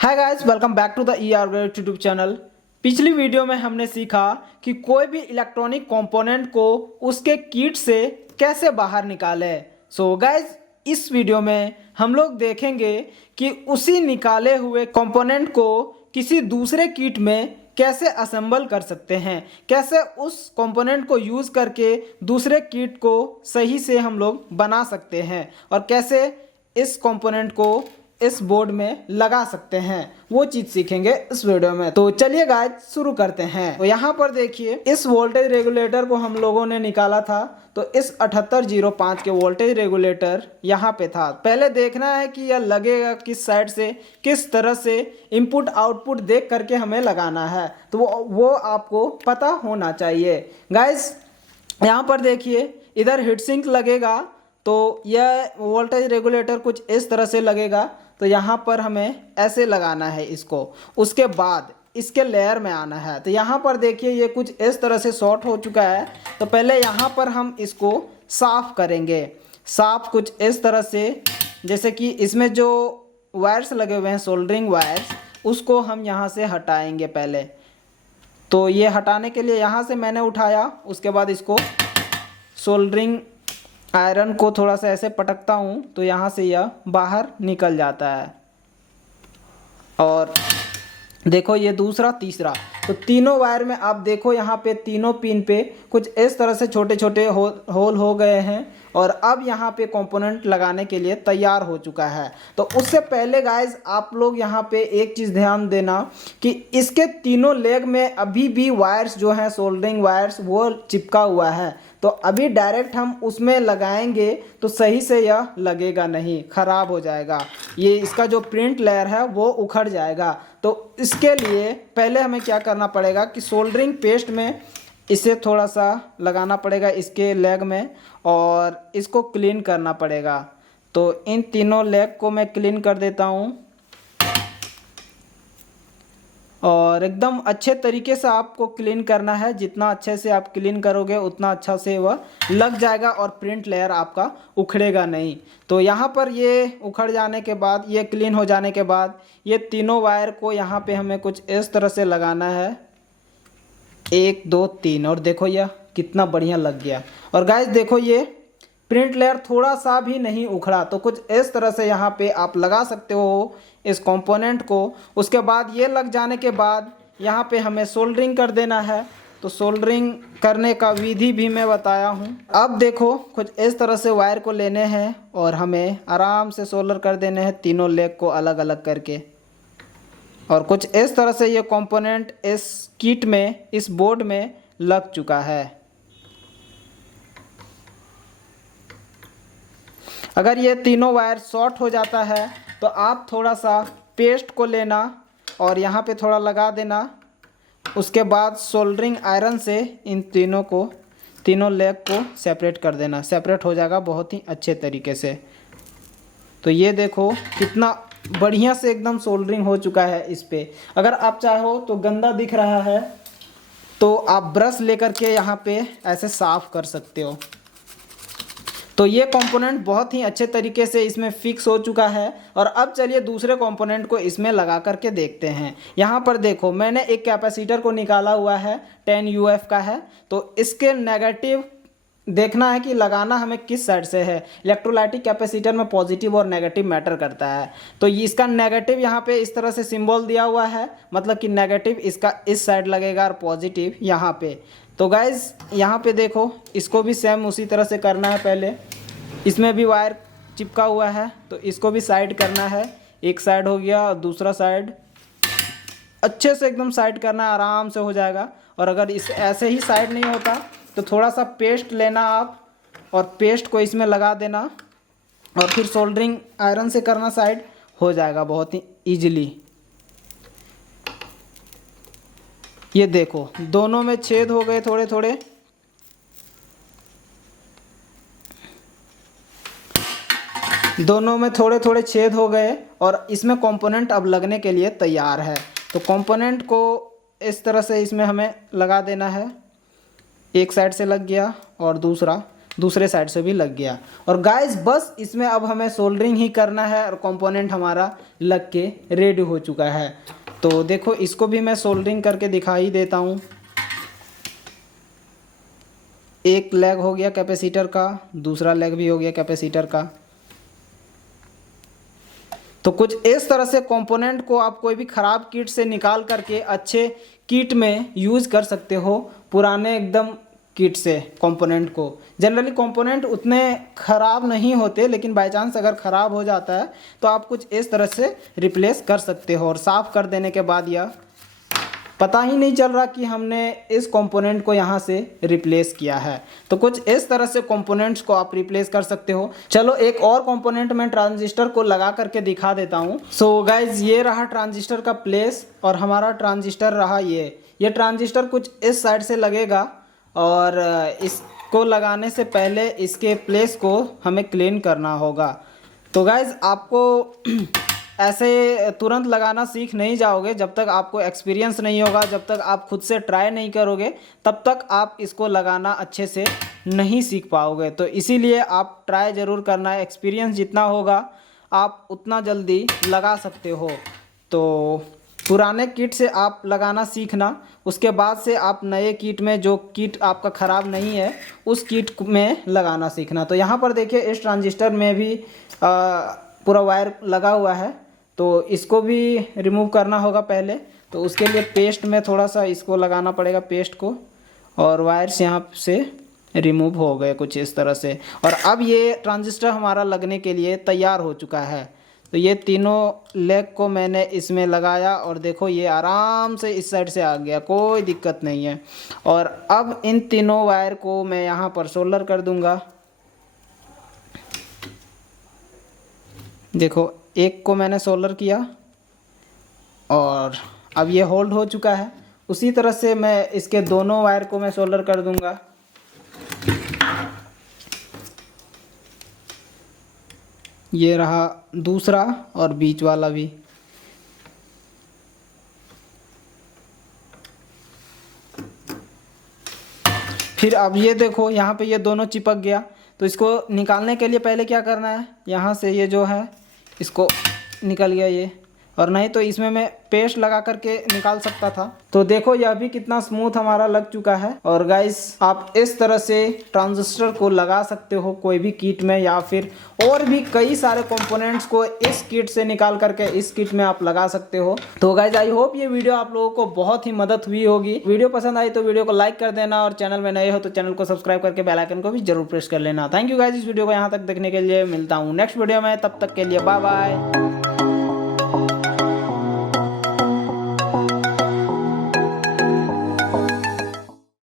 Hi guys, welcome back to the ER YouTube channel. पिछली video में हमने सीखा कि कोई भी इलेक्ट्रॉनिक कंपोनेंट को उसके किट से कैसे बाहर निकाले। सो गाइस, इस वीडियो में हम लोग देखेंगे कि उसी निकाले हुए कंपोनेंट को किसी दूसरे किट में कैसे असेंबल कर सकते हैं, कैसे उस कंपोनेंट को यूज़ करके दूसरे किट को सही से हम लोग बना सकते हैं और कैसे इस कंपोनेंट को इस बोर्ड में लगा सकते हैं, वो चीज़ सीखेंगे इस वीडियो में। तो चलिए गाइस शुरू करते हैं। तो यहाँ पर देखिए, इस वोल्टेज रेगुलेटर को हम लोगों ने निकाला था। तो इस 7805 के वोल्टेज रेगुलेटर यहाँ पे था। पहले देखना है कि यह लगेगा किस साइड से, किस तरह से इनपुट आउटपुट देख करके हमें लगाना है, तो वो आपको पता होना चाहिए गाइस। यहाँ पर देखिए, इधर हीट सिंक लगेगा, तो यह वोल्टेज रेगुलेटर कुछ इस तरह से लगेगा। तो यहाँ पर हमें ऐसे लगाना है इसको, उसके बाद इसके लेयर में आना है। तो यहाँ पर देखिए, ये कुछ इस तरह से शॉर्ट हो चुका है। तो पहले यहाँ पर हम इसको साफ़ करेंगे, साफ कुछ इस तरह से, जैसे कि इसमें जो वायर्स लगे हुए हैं सोल्डरिंग वायर्स, उसको हम यहाँ से हटाएंगे पहले। तो ये हटाने के लिए यहाँ से मैंने उठाया, उसके बाद इसको सोल्डरिंग आयरन को थोड़ा सा ऐसे पटकता हूँ, तो यहाँ से यह बाहर निकल जाता है। और देखो, ये दूसरा तीसरा, तो तीनों वायर में आप देखो, यहाँ पे तीनों पिन पे कुछ इस तरह से छोटे छोटे होल हो गए हैं और अब यहाँ पे कंपोनेंट लगाने के लिए तैयार हो चुका है। तो उससे पहले गाइज, आप लोग यहाँ पे एक चीज़ ध्यान देना कि इसके तीनों लेग में अभी भी वायर्स जो हैं सोल्डरिंग वायर्स, वो चिपका हुआ है। तो अभी डायरेक्ट हम उसमें लगाएंगे तो सही से यह लगेगा नहीं, ख़राब हो जाएगा, ये इसका जो प्रिंट लेयर है वो उखड़ जाएगा। तो इसके लिए पहले हमें क्या करना पड़ेगा कि सोल्डरिंग पेस्ट में इसे थोड़ा सा लगाना पड़ेगा इसके लेग में और इसको क्लीन करना पड़ेगा। तो इन तीनों लेग को मैं क्लीन कर देता हूँ और एकदम अच्छे तरीके से आपको क्लीन करना है। जितना अच्छे से आप क्लीन करोगे उतना अच्छा से वह लग जाएगा और प्रिंट लेयर आपका उखड़ेगा नहीं। तो यहाँ पर ये उखड़ जाने के बाद, ये क्लीन हो जाने के बाद, ये तीनों वायर को यहाँ पे हमें कुछ इस तरह से लगाना है, 1 2 3, और देखो यह कितना बढ़िया लग गया। और गाइस देखो, ये प्रिंट लेयर थोड़ा सा भी नहीं उखड़ा। तो कुछ इस तरह से यहाँ पे आप लगा सकते हो इस कंपोनेंट को। उसके बाद ये लग जाने के बाद यहाँ पे हमें सोल्डरिंग कर देना है। तो सोल्डरिंग करने का विधि भी मैं बताया हूँ। अब देखो, कुछ इस तरह से वायर को लेने हैं और हमें आराम से सोल्डर कर देने हैं तीनों लेग को अलग अलग करके। और कुछ इस तरह से ये कंपोनेंट इस किट में, इस बोर्ड में लग चुका है। अगर ये तीनों वायर शॉर्ट हो जाता है तो आप थोड़ा सा पेस्ट को लेना और यहाँ पे थोड़ा लगा देना। उसके बाद सोल्डरिंग आयरन से इन तीनों लेग को सेपरेट कर देना, सेपरेट हो जाएगा बहुत ही अच्छे तरीके से। तो ये देखो कितना बढ़िया से एकदम सोल्डरिंग हो चुका है इस पे। अगर आप चाहो तो गंदा दिख रहा है तो आप ब्रश लेकर के यहाँ पे ऐसे साफ कर सकते हो। तो ये कंपोनेंट बहुत ही अच्छे तरीके से इसमें फिक्स हो चुका है। और अब चलिए दूसरे कंपोनेंट को इसमें लगा करके देखते हैं। यहाँ पर देखो, मैंने एक कैपेसिटर को निकाला हुआ है, 10 UF का है। तो इसके नेगेटिव देखना है कि लगाना हमें किस साइड से है। इलेक्ट्रोलाइटिक कैपेसिटर में पॉजिटिव और नेगेटिव मैटर करता है। तो इसका नेगेटिव यहाँ पे इस तरह से सिंबल दिया हुआ है, मतलब कि नेगेटिव इसका इस साइड लगेगा और पॉजिटिव यहाँ पे। तो गाइज यहाँ पे देखो, इसको भी सेम उसी तरह से करना है। पहले इसमें भी वायर चिपका हुआ है, तो इसको भी साइड करना है। एक साइड हो गया और दूसरा साइड अच्छे से एकदम साइड करना है, आराम से हो जाएगा। और अगर इस ऐसे ही साइड नहीं होता तो थोड़ा सा पेस्ट लेना आप और पेस्ट को इसमें लगा देना और फिर सोल्डरिंग आयरन से करना, साइड हो जाएगा बहुत ही ईजिली। ये देखो, दोनों में छेद हो गए थोड़े थोड़े। दोनों में थोड़े थोड़े छेद हो गए और इसमें कंपोनेंट अब लगने के लिए तैयार है। तो कंपोनेंट को इस तरह से इसमें हमें लगा देना है। एक साइड से लग गया और दूसरा, दूसरे साइड से भी लग गया। और गाइस बस इसमें अब हमें सोल्डरिंग ही करना है और कंपोनेंट हमारा लग के रेडी हो चुका है। तो देखो इसको भी मैं सोल्डरिंग करके दिखाई देता हूँ। एक लेग हो गया कैपेसिटर का, दूसरा लेग भी हो गया कैपेसिटर का। तो कुछ इस तरह से कंपोनेंट को आप कोई भी ख़राब किट से निकाल करके अच्छे किट में यूज़ कर सकते हो। पुराने एकदम किट से कंपोनेंट को, जनरली कंपोनेंट उतने ख़राब नहीं होते, लेकिन बाय चांस अगर ख़राब हो जाता है तो आप कुछ इस तरह से रिप्लेस कर सकते हो। और साफ़ कर देने के बाद यह पता ही नहीं चल रहा कि हमने इस कंपोनेंट को यहाँ से रिप्लेस किया है। तो कुछ इस तरह से कंपोनेंट्स को आप रिप्लेस कर सकते हो। चलो एक और कंपोनेंट मैं ट्रांजिस्टर को लगा करके दिखा देता हूँ। सो गाइज ये रहा ट्रांजिस्टर का प्लेस और हमारा ट्रांजिस्टर रहा ये ट्रांजिस्टर कुछ इस साइड से लगेगा और इसको लगाने से पहले इसके प्लेस को हमें क्लीन करना होगा। तो गाइज आपको ऐसे तुरंत लगाना सीख नहीं जाओगे जब तक आपको एक्सपीरियंस नहीं होगा, जब तक आप खुद से ट्राई नहीं करोगे तब तक आप इसको लगाना अच्छे से नहीं सीख पाओगे। तो इसीलिए आप ट्राई ज़रूर करना है, एक्सपीरियंस जितना होगा आप उतना जल्दी लगा सकते हो। तो पुराने किट से आप लगाना सीखना, उसके बाद से आप नए किट में, जो किट आपका ख़राब नहीं है उस किट में लगाना सीखना। तो यहाँ पर देखिए इस ट्रांजिस्टर में भी पूरा वायर लगा हुआ है, तो इसको भी रिमूव करना होगा पहले। तो उसके लिए पेस्ट में थोड़ा सा इसको लगाना पड़ेगा पेस्ट को, और वायर्स यहाँ से रिमूव हो गए कुछ इस तरह से। और अब ये ट्रांजिस्टर हमारा लगने के लिए तैयार हो चुका है। तो ये तीनों लेग को मैंने इसमें लगाया और देखो ये आराम से इस साइड से आ गया, कोई दिक्कत नहीं है। और अब इन तीनों वायर को मैं यहाँ पर सोल्डर कर दूँगा। देखो एक को मैंने सोल्डर किया और अब ये होल्ड हो चुका है। उसी तरह से मैं इसके दोनों वायर को मैं सोल्डर कर दूंगा। ये रहा दूसरा और बीच वाला भी। फिर अब ये देखो यहाँ पे ये दोनों चिपक गया। तो इसको निकालने के लिए पहले क्या करना है, यहाँ से ये जो है इसको निकल गया ये, और नहीं तो इसमें मैं पेस्ट लगा करके निकाल सकता था। तो देखो यह भी कितना स्मूथ हमारा लग चुका है। और गाइस आप इस तरह से ट्रांजिस्टर को लगा सकते हो कोई भी किट में, या फिर और भी कई सारे कंपोनेंट्स को इस किट से निकाल करके इस किट में आप लगा सकते हो। तो गाइस आई होप ये वीडियो आप लोगों को बहुत ही मदद हुई होगी। वीडियो पसंद आई तो वीडियो को लाइक कर देना, और चैनल में नए हो तो चैनल को सब्सक्राइब करके बेल आइकन को भी जरूर प्रेस कर लेना। थैंक यू गाइस इस वीडियो को यहाँ तक देखने के लिए। मिलता हूँ नेक्स्ट वीडियो में, तब तक के लिए बाय बाय।